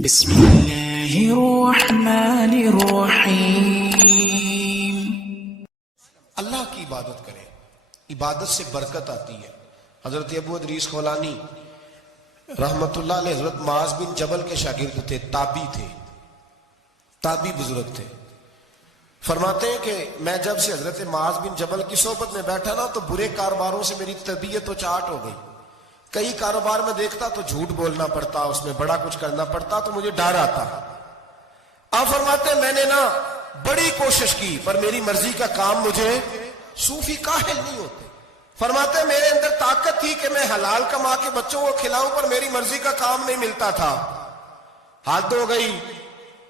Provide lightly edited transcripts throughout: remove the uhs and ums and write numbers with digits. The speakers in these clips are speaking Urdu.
بسم اللہ الرحمن الرحیم۔ اللہ کی عبادت کریں، عبادت سے برکت آتی ہے۔ حضرت ابو ادریس خولانی رحمت اللہ علیہ حضرت معاذ بن جبل کے شاگرد تھے، تابعی بزرگ تھے۔ فرماتے ہیں کہ میں جب سے حضرت معاذ بن جبل کی صحبت میں بیٹھا نا تو برے کاروباروں سے میری طبیعت و چاٹ ہو گئی۔ کئی کاروبار میں دیکھتا تو جھوٹ بولنا پڑتا، اس میں بڑا کچھ کرنا پڑتا تو مجھے ڈر آتا۔ آپ فرماتے ہیں میں نے نا بڑی کوشش کی پر میری مرضی کا کام مجھے صوفی کاہل نہیں ہوتے۔ فرماتے ہیں میرے اندر طاقت تھی کہ میں حلال کما کے بچوں کو کھلاؤں پر میری مرضی کا کام نہیں ملتا تھا۔ حد ہو گئی۔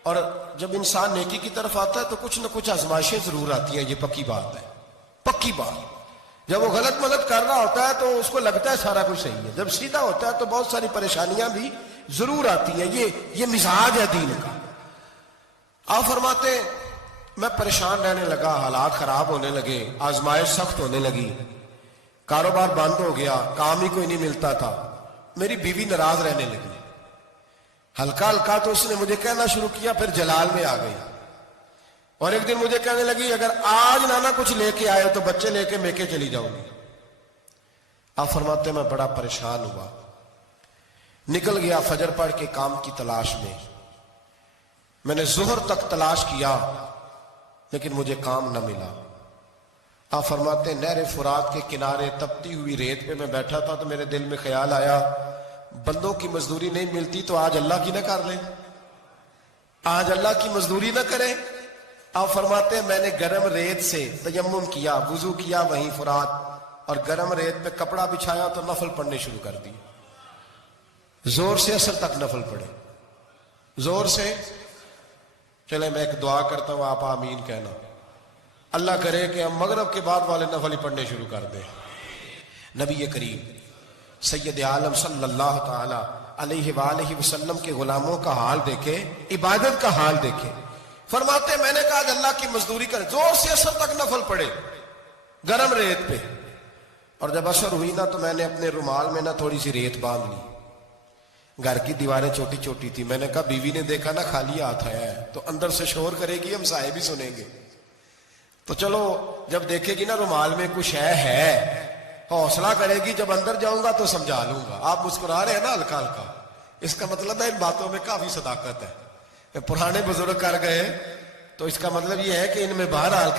اور جب انسان نیکی کی طرف آتا ہے تو کچھ نہ کچھ آزمائشیں ضرور آتی ہیں، یہ پکی بات ہے، پکی بات۔ جب وہ غلط ملت کر رہا ہوتا ہے تو اس کو لگتا ہے سارا کچھ صحیح ہے، جب سیدھا ہوتا ہے تو بہت ساری پریشانیاں بھی ضرور آتی ہیں، یہ مزاج ہے دین کا۔ آپ فرماتے ہیں میں پریشان رہنے لگا، حالات خراب ہونے لگے، آزمائش سخت ہونے لگی، کاروبار بند ہو گیا، کام ہی کوئی نہیں ملتا تھا، میری بیوی ناراض رہنے لگی۔ ہلکا ہلکا تو اس نے مجھے کہنا شروع کیا، پھر جلال میں آ گئی، اور ایک دن مجھے کہنے لگی اگر آج نانا کچھ لے کے آئے تو بچے لے کے میکے چلی جاؤں گی۔ آپ فرماتے ہیں میں بڑا پریشان ہوا، نکل گیا فجر پڑھ کے کام کی تلاش میں۔ میں نے ظہر تک تلاش کیا لیکن مجھے کام نہ ملا۔ آپ فرماتے ہیں نہر فرات کے کنارے تپتی ہوئی ریت پہ میں بیٹھا تھا تو میرے دل میں خیال آیا بندوں کی مزدوری نہیں ملتی تو آج اللہ کی نہ کر لیں، آج اللہ کی مزدوری نہ کریں۔ آپ فرماتے ہیں میں نے گرم ریت سے تیمم کیا، وضو کیا وہیں فرات، اور گرم ریت پہ کپڑا بچھایا تو نفل پڑھنے شروع کر دی، زور سے اثر تک نفل پڑھے، زور سے۔ چلے میں ایک دعا کرتا ہوں، آپ آمین کہنا۔ اللہ کرے کہ ہم مغرب کے بعد والے نفل ہی پڑھنے شروع کر دیں۔ نبی کریم سید عالم صلی اللہ تعالی علیہ وآلہ وسلم کے غلاموں کا حال دیکھے، عبادت کا حال دیکھے۔ فرماتے ہیں میں نے کہا اللہ کی مزدوری کرے، زور سے اثر تک نفل پڑے گرم ریت پہ، اور جب اثر ہوئی نا تو میں نے اپنے رومال میں نا تھوڑی سی ریت باندھ لی۔ گھر کی دیواریں چھوٹی چھوٹی تھی، میں نے کہا بیوی نے دیکھا نا خالی ہاتھ ہے تو اندر سے شور کرے گی، ہم سائے بھی سنیں گے، تو چلو جب دیکھے گی نا رومال میں کچھ ہے حوصلہ کرے گی، جب اندر جاؤں گا تو سمجھا لوں گا۔ آپ مسکرا رہے ہیں نا ہلکا ہلکا، اس کا مطلب ہے ان باتوں میں کافی صداقت ہے۔ پرانے بزرگ کر گئے تو اس کا مطلب یہ ہے کہ ان میں بہرحال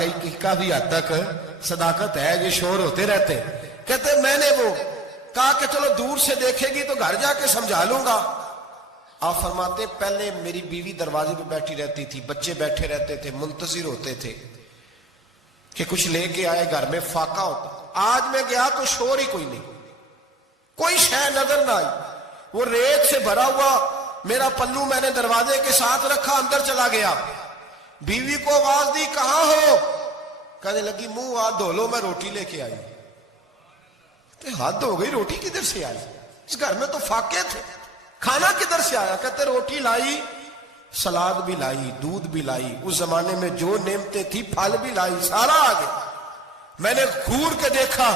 کافی حد تک صداقت ہے، یہ شور ہوتے رہتے۔ کہتے میں نے وہ کہا کہ چلو دور سے دیکھے گی تو گھر جا کے سمجھا لوں گا۔ آپ فرماتے پہلے میری بیوی دروازے پہ بیٹھی رہتی تھی، بچے بیٹھے رہتے تھے، منتظر ہوتے تھے کہ کچھ لے کے آئے، گھر میں فاقہ ہوتا۔ آج میں گیا تو شور ہی کوئی نہیں، کوئی شے نظر نہ آئی، وہ ریت سے بھرا ہوا میرا پلو میں نے دروازے کے ساتھ رکھا، اندر چلا گیا۔ بیوی کو آواز دی کہاں ہو؟ کہنے لگی منہ ہاتھ دھو لو، میں روٹی لے کے آئی۔ ہاتھ دھو گئی، روٹی کدھر سے آئی؟ اس گھر میں تو فاقے تھے، کھانا کدھر سے آیا؟ کہتے روٹی لائی، سلاد بھی لائی، دودھ بھی لائی، اس زمانے میں جو نعمتیں تھی پھل بھی لائی، سارا آ گیا۔ میں نے گھور کے دیکھا،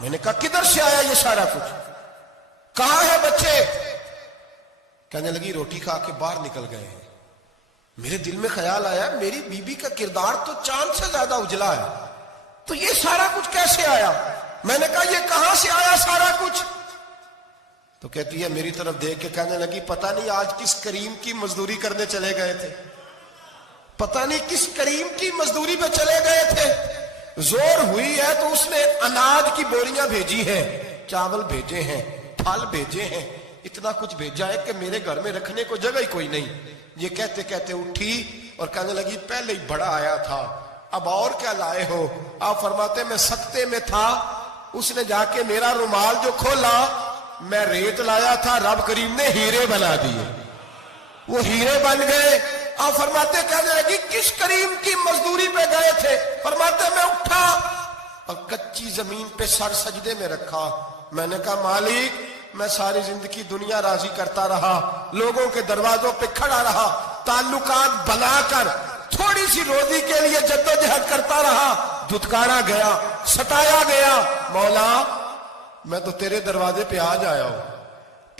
میں نے کہا کدھر سے آیا یہ سارا کچھ؟ کہاں ہے بچے؟ کہنے لگی روٹی کھا کے باہر نکل گئے ہیں۔ میرے دل میں خیال آیا میری بیوی کا کردار تو چاند سے زیادہ اجلا ہے، تو یہ سارا کچھ کیسے آیا؟ میں نے کہا یہ کہاں سے آیا سارا کچھ؟ تو کہتی ہے میری طرف دیکھ کے کہنے لگی پتہ نہیں آج کس کریم کی مزدوری کرنے چلے گئے تھے، پتہ نہیں کس کریم کی مزدوری پہ چلے گئے تھے۔ زور ہوئی ہے تو اس نے اناج کی بوریاں بھیجی ہیں، چاول بھیجے ہیں، پھل بھیجے ہیں، اتنا کچھ بھیجا ہے کہ میرے گھر میں رکھنے کو جگہ ہی کوئی نہیں۔ یہ کہتے کہتے اٹھی اور کہنے لگی پہلے ہی بڑا آیا تھا، اب اور کیا لائے ہو؟ آپ فرماتے میں سکتے میں تھا، اس نے جا کے میرا رومال جو کھولا، میں ریت لایا تھا، رب کریم نے ہیرے بنا دیے، وہ ہیرے بن گئے۔ آپ فرماتے کہنے لگی کس کریم کی مزدوری پہ گئے تھے؟ فرماتے میں اٹھا اور کچی زمین پہ سر سجدے میں رکھا، میں نے کہا مالک میں ساری زندگی دنیا راضی کرتا رہا، لوگوں کے دروازوں پہ کھڑا رہا، تعلقات بنا کر تھوڑی سی روزی کے لیے جدوجہد کرتا رہا، دھتکارا گیا، ستایا گیا، مولا میں تو تیرے دروازے پہ آج آیا ہوں،